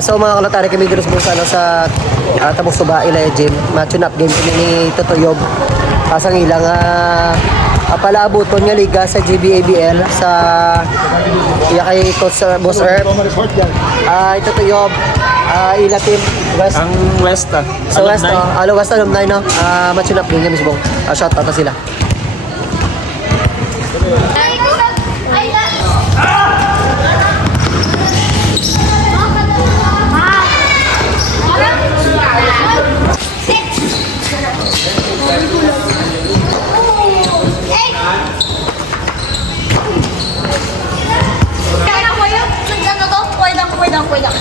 So mga kalatari kami dito sa Tabok Suba Ilaya Gym. Match-up game kami ni Totoyob. Asang ilang palabuton nga liga sa GBABL sa iya kay Coach Boss Herb. Totoyob ila team West. Ang West Sa West, West alumni no. Match-up game kami subong. Shout out na sila. Kuya.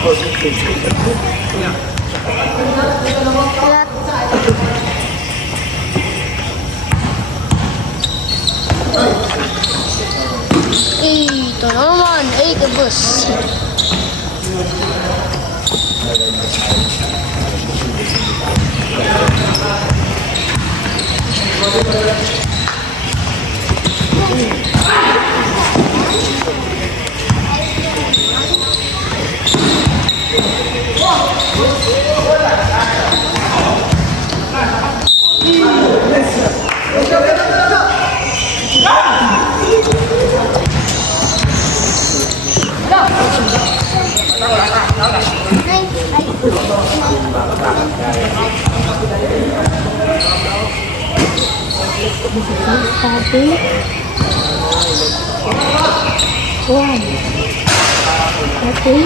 Ito naman, ay kabus. Sabi. One. Okay.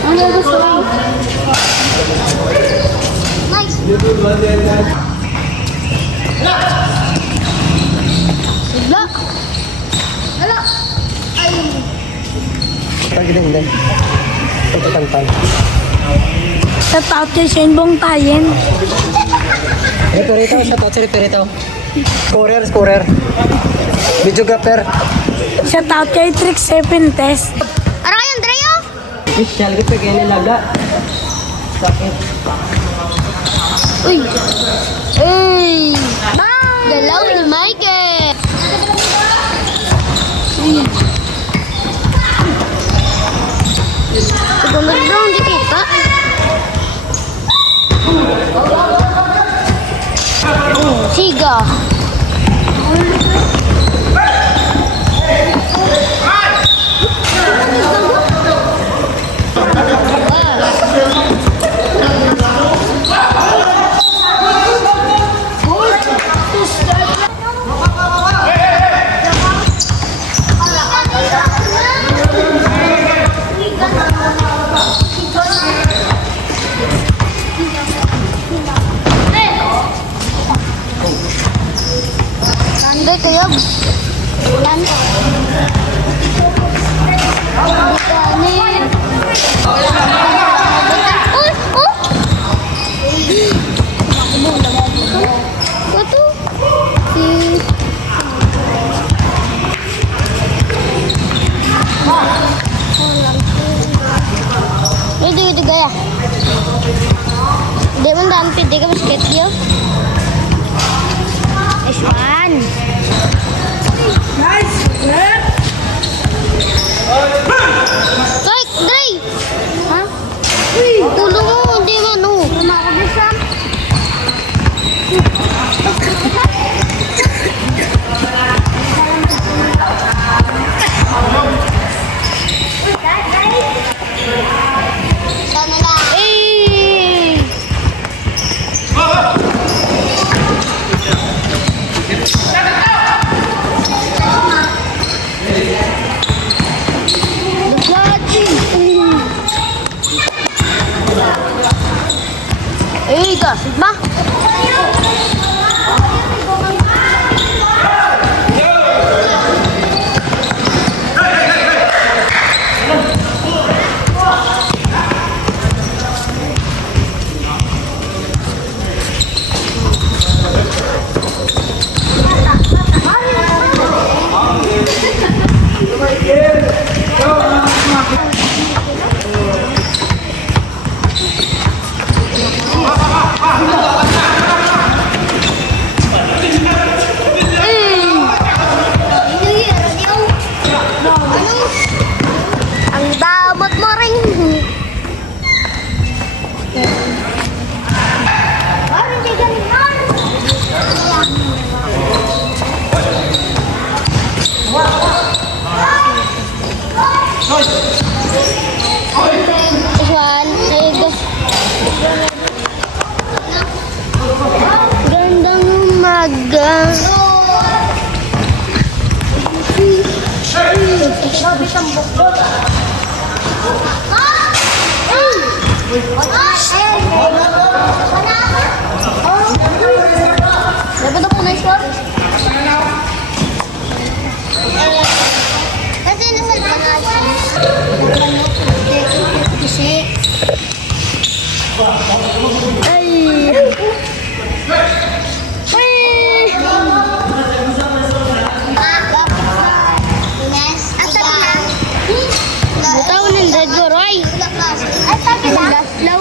Ano gusto mo? Nice. Sila. Hala. Ay. Hindi. Ito tantang. Sa tao kay Shenbong Tayen. Reperito, shout out sa Reperito. Scorer. Videographer. Sa tao kay Trick 7 Test. Ano kayong Dreo? Michelle, kita kaya nilaga. Sakit. Uy! Uy! Galaw ni Michael! Uy! Segundo bro, hindi kita. Siga! Nanday kayo. Ulan. Itu gaya. Dia mendamping dia ke basket dia. S1. Nice. Kay, Dre. Ha? Tulong mo, hindi mo, no. Makakabisan. Sana lang. Eh. Shut up! Liga. Dapat ako na score? Kasi nasa butaw ng dead mo, Roy. Last flow.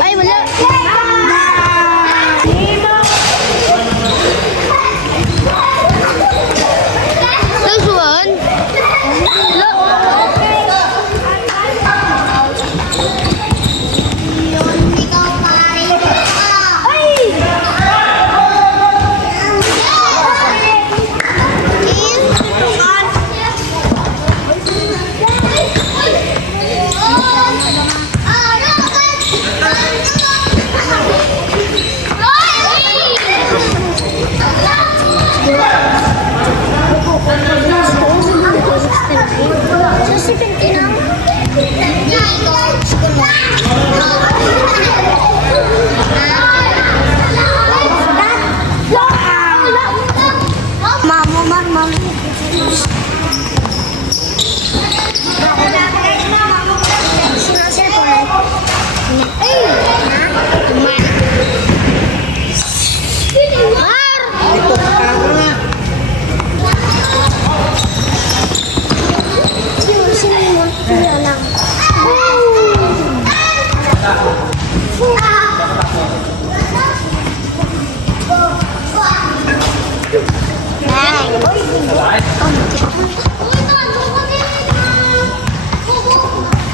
Ay, wala. This one.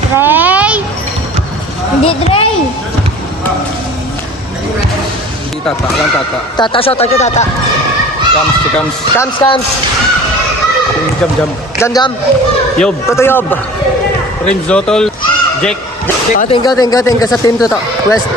Dre! Hindi, Dre! Hindi tata, lang tata. Tata, shot tayo tata. Comes, si comes. Comes. Jam. Jam. Yob. Tutuyob. Prince Zotol. Jack. Thank you sa team to. West.